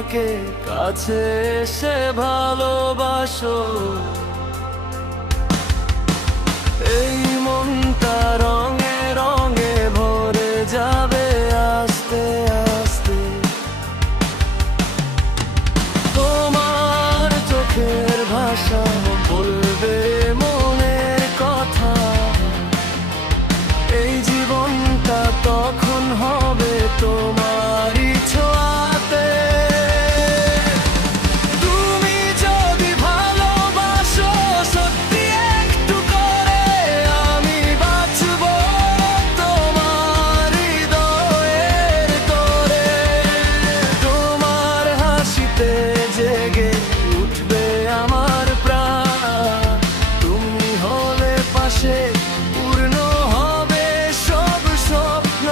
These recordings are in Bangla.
আমাকে কাছে এসে ভালোবাসো। এই মনটা রঙে রঙে ভরে যাবে আস্তে আস্তে। তোমার চোখের ভাষা বলবে মনের কথা। এই জীবনটা তখন হবে তোমারই ছোঁয়াতে। তুমি যদি ভালোবাসো সত্যি একটু করে, আমি বাঁচব তোমার হৃদয়ের তোরে। তোমার হাসিতে জেগে উঠবে আমার প্রাণ। তুমি হলে পাশে পূর্ণ হবে সব স্বপ্ন।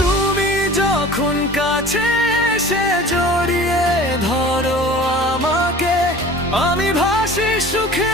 তুমি যখন কাছে এসে জড়িয়ে ধরো আমাকে, আমি ভাসি সুখে